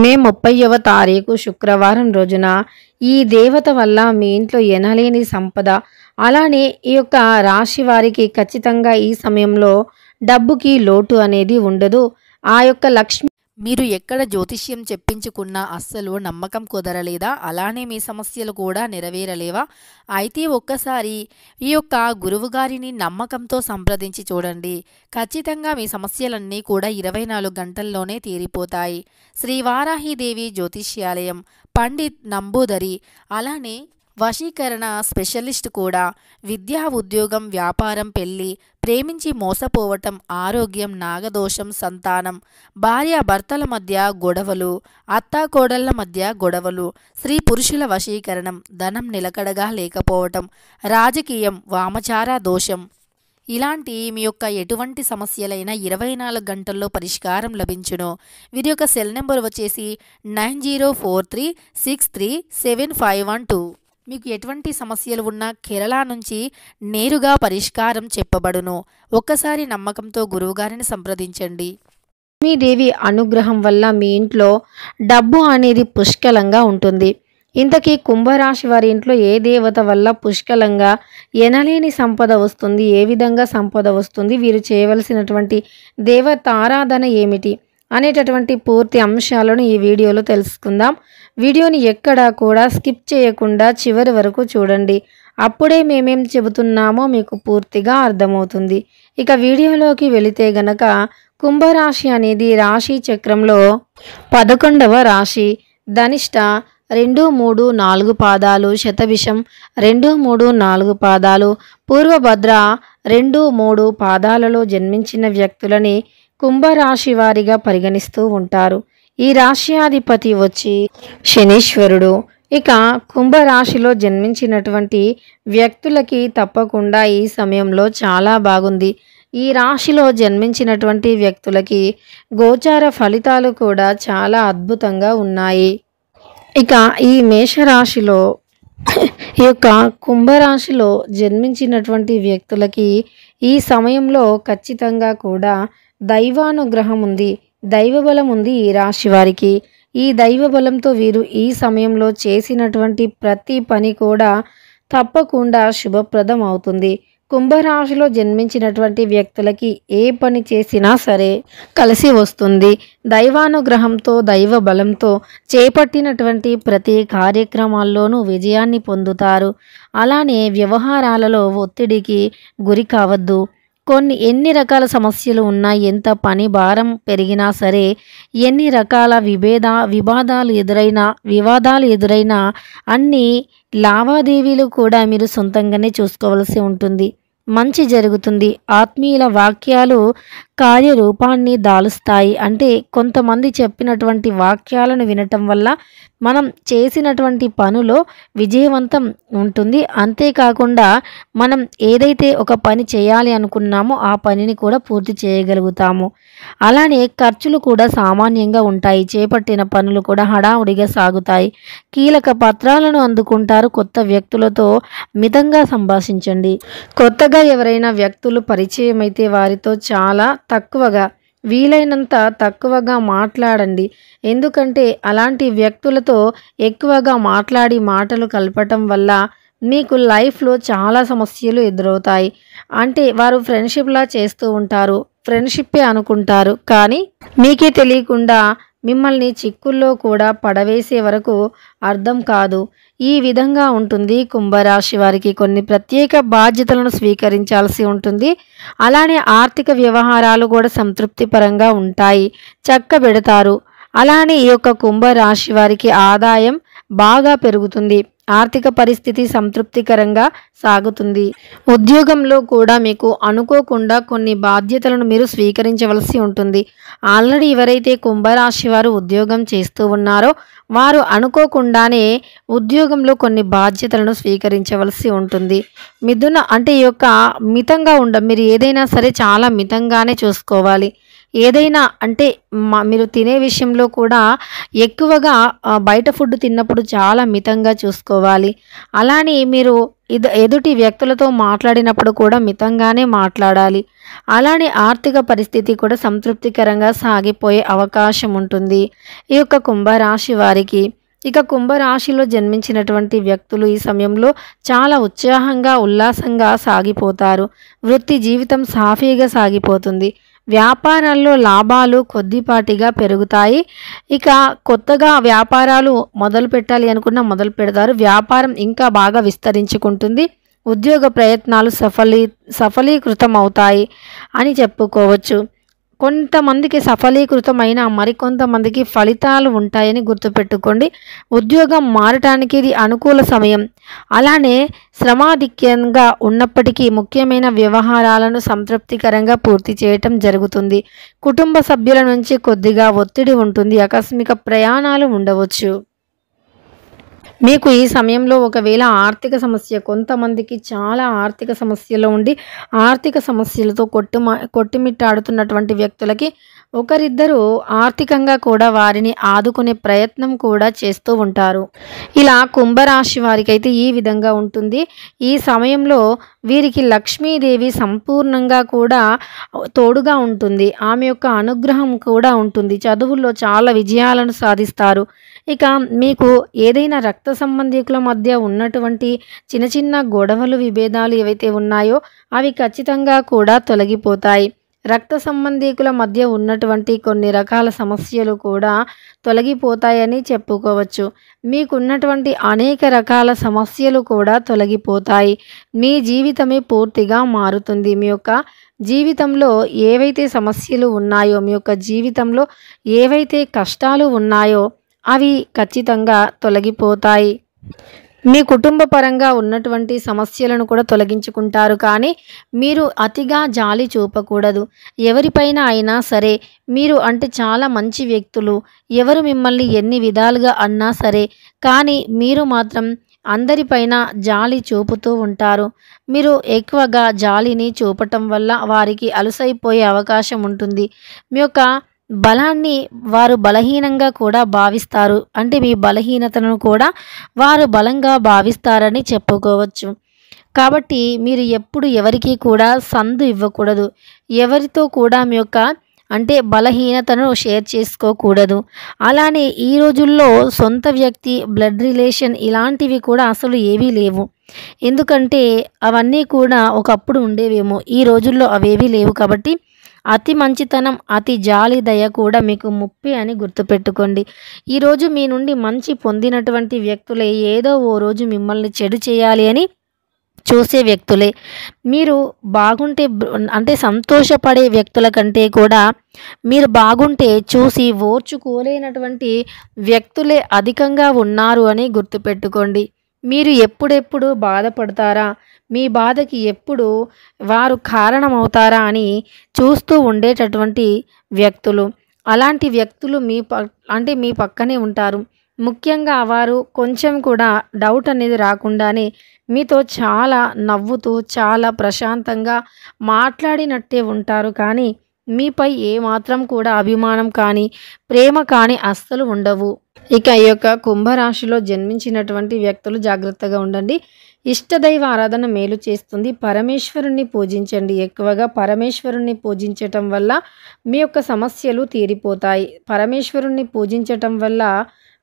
మే 30వ తారీఖు శుక్రవారం రోజున ఈ దేవత వల్ల మీ ఇంట్లో ఎనలేని సంపద, అలానే ఈ యొక్క రాశి వారికి ఖచ్చితంగా ఈ సమయంలో డబ్బుకి లోటు అనేది ఉండదు. ఆ యొక్క లక్ష్మి మీరు ఎక్కడ జ్యోతిష్యం చెప్పించుకున్నా అస్సలు నమ్మకం కుదరలేదా? అలానే మీ సమస్యలు కూడా నెరవేరలేవా? అయితే ఒక్కసారి ఈ యొక్క గురువుగారిని నమ్మకంతో సంప్రదించి చూడండి. ఖచ్చితంగా మీ సమస్యలన్నీ కూడా 24 గంటల్లోనే తీరిపోతాయి. శ్రీ వారాహిదేవి జ్యోతిష్యాలయం, పండిత్ నంబూదరి, అలానే వశీకరణ స్పెషలిస్ట్ కూడా. విద్య, ఉద్యోగం, వ్యాపారం, పెళ్లి, ప్రేమించి మోసపోవటం, ఆరోగ్యం, నాగదోషం, సంతానం, భార్య భర్తల మధ్య గొడవలు, అత్తాకోడళ్ల మధ్య గొడవలు, స్త్రీ పురుషుల వశీకరణం, ధనం నిలకడగా లేకపోవటం, రాజకీయం, వామచార దోషం, ఇలాంటి మీ యొక్క ఎటువంటి సమస్యలైనా 24 గంటల్లో పరిష్కారం లభించును. వీరి యొక్క సెల్ నెంబర్ వచ్చేసి 9043637512. మీకు ఎటువంటి సమస్యలు ఉన్నా కేరళ నుంచి నేరుగా పరిష్కారం చెప్పబడును. ఒక్కసారి నమ్మకంతో గురువుగారిని సంప్రదించండి. లక్ష్మీదేవి అనుగ్రహం వల్ల మీ ఇంట్లో డబ్బు అనేది పుష్కలంగా ఉంటుంది. ఇంతకీ కుంభరాశి వారి ఇంట్లో ఏ దేవత వల్ల పుష్కలంగా ఎనలేని సంపద వస్తుంది, ఏ విధంగా సంపద వస్తుంది, వీరు చేయవలసినటువంటి దేవత ఆరాధన ఏమిటి అనేటటువంటి పూర్తి అంశాలను ఈ వీడియోలో తెలుసుకుందాం. వీడియోని ఎక్కడా కూడా స్కిప్ చేయకుండా చివరి వరకు చూడండి. అప్పుడే మేమేం చెబుతున్నామో మీకు పూర్తిగా అర్థమవుతుంది. ఇక వీడియోలోకి వెళితే గనక కుంభరాశి అనేది రాశి చక్రంలో 11వ రాశి. ధనిష్ట 2, 3, 4 పాదాలు, శతభిషం 2, 3, 4 పాదాలు, పూర్వభద్ర 2, 3 పాదాలలో జన్మించిన వ్యక్తులని కుంభరాశి వారిగా పరిగణిస్తూ ఉంటారు. ఈ రాశ్యాధిపతి వచ్చి శనీశ్వరుడు. ఇక కుంభరాశిలో జన్మించినటువంటి వ్యక్తులకి తప్పకుండా ఈ సమయంలో చాలా బాగుంది. ఈ రాశిలో జన్మించినటువంటి వ్యక్తులకి గోచార ఫలితాలు కూడా చాలా అద్భుతంగా ఉన్నాయి. ఇక ఈ మేషరాశిలో ఈ యొక్క కుంభరాశిలో జన్మించినటువంటి వ్యక్తులకి ఈ సమయంలో ఖచ్చితంగా కూడా దైవానుగ్రహం ఉంది, దైవబలం ఉంది ఈ రాశి వారికి. ఈ దైవబలంతో వీరు ఈ సమయంలో చేసినటువంటి ప్రతి పని కూడా తప్పకుండా శుభప్రదం అవుతుంది. కుంభరాశిలో జన్మించినటువంటి వ్యక్తులకి ఏ పని చేసినా సరే కలిసి వస్తుంది. దైవానుగ్రహంతో, దైవ బలంతో చేపట్టినటువంటి ప్రతి కార్యక్రమాల్లోనూ విజయాన్ని పొందుతారు. అలానే వ్యవహారాలలో ఒత్తిడికి గురి కావద్దు. ఎన్ని రకాల సమస్యలు ఉన్నా, ఎంత పని భారం పెరిగినా సరే, ఎన్ని రకాల వివాదాలు ఎదురైనా అన్ని లావాదేవీలు కూడా మీరు సొంతంగానే చూసుకోవాల్సి ఉంటుంది. మంచి జరుగుతుంది. ఆత్మీయుల వాక్యాలు కార్యరూపాన్ని దాలుస్తాయి. అంటే కొంతమంది చెప్పినటువంటి వాక్యాలను వినటం వల్ల మనం చేసినటువంటి పనిలో విజయవంతం ఉంటుంది. అంతేకాకుండా మనం ఏదైతే ఒక పని చేయాలి అనుకున్నామో ఆ పనిని కూడా పూర్తి చేయగలుగుతాము. అలానే ఖర్చులు కూడా సామాన్యంగా ఉంటాయి. చేపట్టిన పనులు కూడా హడావుడిగా సాగుతాయి. కీలక పత్రాలను అందుకుంటారు. కొత్త వ్యక్తులతో మితంగా సంభాషించండి. కొత్తగా ఎవరైనా వ్యక్తులు పరిచయం అయితే వారితో చాలా తక్కువగా, వీలైనంత తక్కువగా మాట్లాడండి. ఎందుకంటే అలాంటి వ్యక్తులతో ఎక్కువగా మాట్లాడి మాటలు కలపటం వల్ల మీకు లైఫ్లో చాలా సమస్యలు ఎదురవుతాయి. అంటే వారు ఫ్రెండ్షిప్లా చేస్తూ ఉంటారు, ఫ్రెండ్షిప్పే అనుకుంటారు, కానీ మీకే తెలియకుండా మిమ్మల్ని చిక్కుల్లో కూడా పడవేసే వరకు అర్థం కాదు. ఈ విధంగా ఉంటుంది కుంభరాశి వారికి. కొన్ని ప్రత్యేక బాధ్యతలను స్వీకరించాల్సి ఉంటుంది. అలానే ఆర్థిక వ్యవహారాలు కూడా సంతృప్తిపరంగా ఉంటాయి, చక్కబెడతారు. అలానే ఈ యొక్క కుంభరాశి వారికి ఆదాయం బాగా పెరుగుతుంది. ఆర్థిక పరిస్థితి సంతృప్తికరంగా సాగుతుంది. ఉద్యోగంలో కూడా మీకు అనుకోకుండా కొన్ని బాధ్యతలను మీరు స్వీకరించవలసి ఉంటుంది. ఆల్రెడీ ఎవరైతే కుంభరాశి వారు ఉద్యోగం చేస్తూ ఉన్నారో వారు అనుకోకుండానే ఉద్యోగంలో కొన్ని బాధ్యతలను స్వీకరించవలసి ఉంటుంది. అంటే ఈ యొక్క మితంగా మీరు ఏదైనా సరే చాలా మితంగానే చూసుకోవాలి. ఏదైనా అంటే మీరు తినే విషయంలో కూడా ఎక్కువగా బయట ఫుడ్ తిన్నప్పుడు చాలా మితంగా చూసుకోవాలి. అలానే మీరు ఎదుటి వ్యక్తులతో మాట్లాడినప్పుడు కూడా మితంగానే మాట్లాడాలి. అలానే ఆర్థిక పరిస్థితి కూడా సంతృప్తికరంగా సాగిపోయే అవకాశం ఉంటుంది ఈ యొక్క కుంభరాశి వారికి. ఇక కుంభరాశిలో జన్మించినటువంటి వ్యక్తులు ఈ సమయంలో చాలా ఉత్సాహంగా, ఉల్లాసంగా సాగిపోతారు. వృత్తి జీవితం సాఫీగా సాగిపోతుంది. వ్యాపారాల్లో లాభాలు కొద్దిపాటిగా పెరుగుతాయి. ఇక కొత్తగా వ్యాపారాలు మొదలు పెట్టాలి అనుకున్న మొదలు పెడతారు. వ్యాపారం ఇంకా బాగా విస్తరించుకుంటుంది. ఉద్యోగ ప్రయత్నాలు సఫలీకృతం అవుతాయి అని చెప్పుకోవచ్చు. కొంతమందికి సఫలీకృతమైన మరికొంతమందికి ఫలితాలు ఉంటాయని గుర్తుపెట్టుకోండి. ఉద్యోగం మారటానికి ఇది అనుకూల సమయం. అలానే శ్రమాధిక్యంగా ఉన్నప్పటికీ ముఖ్యమైన వ్యవహారాలను సంతృప్తికరంగా పూర్తి చేయటం జరుగుతుంది. కుటుంబ సభ్యుల నుంచి కొద్దిగా ఒత్తిడి ఉంటుంది. ఆకస్మిక ప్రయాణాలు ఉండవచ్చు. మీకు ఈ సమయంలో ఒకవేళ ఆర్థిక సమస్య, కొంతమందికి చాలా ఆర్థిక సమస్యలో ఉండి ఆర్థిక సమస్యలతో కొట్టుమిట్టాడుతున్నటువంటి వ్యక్తులకి ఒకరిద్దరు ఆర్థికంగా కూడా వారిని ఆదుకునే ప్రయత్నం కూడా చేస్తూ ఉంటారు. ఇలా కుంభరాశి వారికైతే ఈ విధంగా ఉంటుంది. ఈ సమయంలో వీరికి లక్ష్మీదేవి సంపూర్ణంగా కూడా తోడుగా ఉంటుంది. ఆమె యొక్క అనుగ్రహం కూడా ఉంటుంది. చదువుల్లో చాలా విజయాలను సాధిస్తారు. ఇక మీకు ఏదైనా రక్త సంబంధికుల మధ్య ఉన్నటువంటి చిన్న చిన్న గొడవలు, విభేదాలు ఏవైతే ఉన్నాయో అవి ఖచ్చితంగా కూడా తొలగిపోతాయి. రక్త సంబంధికుల మధ్య ఉన్నటువంటి కొన్ని రకాల సమస్యలు కూడా తొలగిపోతాయని చెప్పుకోవచ్చు. మీకున్నటువంటి అనేక రకాల సమస్యలు కూడా తొలగిపోతాయి. మీ జీవితమే పూర్తిగా మారుతుంది. మీ యొక్క జీవితంలో ఏవైతే సమస్యలు ఉన్నాయో, మీ యొక్క జీవితంలో ఏవైతే కష్టాలు ఉన్నాయో అవి ఖచ్చితంగా తొలగిపోతాయి. మీ కుటుంబ పరంగా ఉన్నటువంటి సమస్యలను కూడా తొలగించుకుంటారు. కానీ మీరు అతిగా జాలి చూపకూడదు. ఎవరిపైన అయినా సరే మీరు అంటే చాలా మంచి వ్యక్తులు. ఎవరు మిమ్మల్ని ఎన్ని విధాలుగా అన్నా సరే, కానీ మీరు మాత్రం అందరిపైన జాలి చూపుతూ ఉంటారు. మీరు ఎక్కువగా జాలిని చూపటం వల్ల వారికి అలుసైపోయే అవకాశం ఉంటుంది. మీ యొక్క బలాన్ని వారు బలహీనంగా కూడా భావిస్తారు. అంటే మీ బలహీనతను కూడా వారు బలంగా భావిస్తారని చెప్పుకోవచ్చు. కాబట్టి మీరు ఎప్పుడు ఎవరికి కూడా సందు ఇవ్వకూడదు. ఎవరితో కూడా మీ యొక్క అంటే బలహీనతను షేర్ చేసుకోకూడదు. అలానే ఈ రోజుల్లో సొంత వ్యక్తి, బ్లడ్ రిలేషన్ ఇలాంటివి కూడా అసలు ఏవీ లేవు. ఎందుకంటే అవన్నీ కూడా ఒకప్పుడు ఉండేవేమో, ఈ రోజుల్లో అవేవీ లేవు. కాబట్టి అతి మంచితనం, అతి జాలి, దయ కూడా మీకు ముప్పే అని గుర్తుపెట్టుకోండి. ఈరోజు మీ నుండి మంచి పొందినటువంటి వ్యక్తులే ఏదో ఓ రోజు మిమ్మల్ని చెడు చేయాలి అని చూసే వ్యక్తులే. మీరు బాగుంటే అంటే సంతోషపడే వ్యక్తుల కంటే కూడా మీరు బాగుంటే చూసి ఓర్చుకోలేనటువంటి వ్యక్తులే అధికంగా ఉన్నారు అని గుర్తుపెట్టుకోండి. మీరు ఎప్పుడెప్పుడు బాధపడతారా, మీ బాధకి ఎప్పుడు వారు కారణమవుతారా అని చూస్తూ ఉండేటటువంటి వ్యక్తులు, అలాంటి వ్యక్తులు మీ పక్కనే ఉంటారు. ముఖ్యంగా వారు కొంచెం కూడా డౌట్ అనేది రాకుండానే మీతో చాలా నవ్వుతూ చాలా ప్రశాంతంగా మాట్లాడినట్టే ఉంటారు. కానీ మీపై ఏమాత్రం కూడా అభిమానం కానీ ప్రేమ కానీ అస్సలు ఉండవు. ఇక ఈ యొక్క కుంభరాశిలో జన్మించినటువంటి వ్యక్తులు జాగ్రత్తగా ఉండండి. ఇష్టదైవ ఆరాధన మేలు చేస్తుంది. పరమేశ్వరుణ్ణి పూజించండి. ఎక్కువగా పరమేశ్వరుణ్ణి పూజించటం వల్ల మీ యొక్క సమస్యలు తీరిపోతాయి. పరమేశ్వరుణ్ణి పూజించటం వల్ల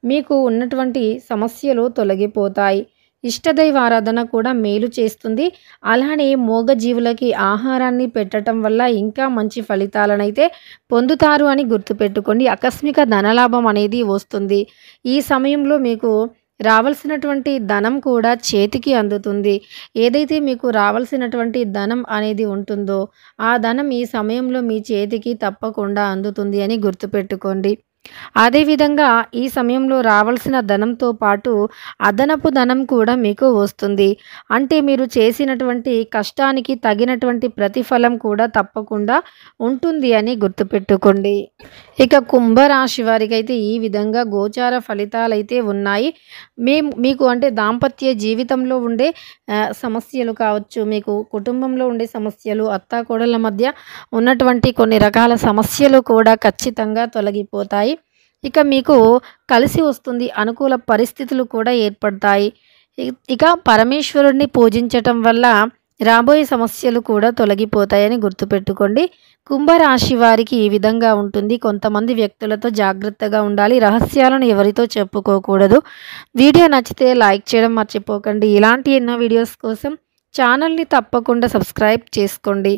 మీకు ఉన్నటువంటి సమస్యలు తొలగిపోతాయి. ఇష్టదైవ ఆరాధన కూడా మేలు చేస్తుంది. అలానే మూగజీవులకి ఆహారాన్ని పెట్టడం వల్ల ఇంకా మంచి ఫలితాలనైతే పొందుతారు అని గుర్తుపెట్టుకోండి. ఆకస్మిక ధనలాభం అనేది వస్తుంది. ఈ సమయంలో మీకు రావాల్సినటువంటి ధనం కూడా చేతికి అందుతుంది. ఏదైతే మీకు రావాల్సినటువంటి ధనం అనేది ఉంటుందో ఆ ధనం ఈ సమయంలో మీ చేతికి తప్పకుండా అందుతుంది అని గుర్తుపెట్టుకోండి. అదేవిధంగా ఈ సమయంలో రావాల్సిన ధనంతో పాటు అదనపు ధనం కూడా మీకు వస్తుంది. అంటే మీరు చేసినటువంటి కష్టానికి తగినటువంటి ప్రతిఫలం కూడా తప్పకుండా ఉంటుంది అని గుర్తుపెట్టుకోండి. ఇక కుంభరాశి వారికి అయితే ఈ విధంగా గోచార ఫలితాలు అయితే ఉన్నాయి. మీకు అంటే దాంపత్య జీవితంలో ఉండే సమస్యలు కావచ్చు, మీకు కుటుంబంలో ఉండే సమస్యలు, అత్తాకోడళ్ళ మధ్య ఉన్నటువంటి కొన్ని రకాల సమస్యలు కూడా ఖచ్చితంగా తొలగిపోతాయి. ఇక మీకు కలిసి వస్తుంది. అనుకూల పరిస్థితులు కూడా ఏర్పడతాయి. ఇక పరమేశ్వరుడిని పూజించటం వల్ల రాబోయే సమస్యలు కూడా తొలగిపోతాయని గుర్తుపెట్టుకోండి. కుంభరాశి వారికి ఈ విధంగా ఉంటుంది. కొంతమంది వ్యక్తులతో జాగ్రత్తగా ఉండాలి. రహస్యాలను ఎవరితో చెప్పుకోకూడదు. వీడియో నచ్చితే లైక్ చేయడం మర్చిపోకండి. ఇలాంటి ఎన్నో వీడియోస్ కోసం ఛానల్ని తప్పకుండా సబ్స్క్రైబ్ చేసుకోండి.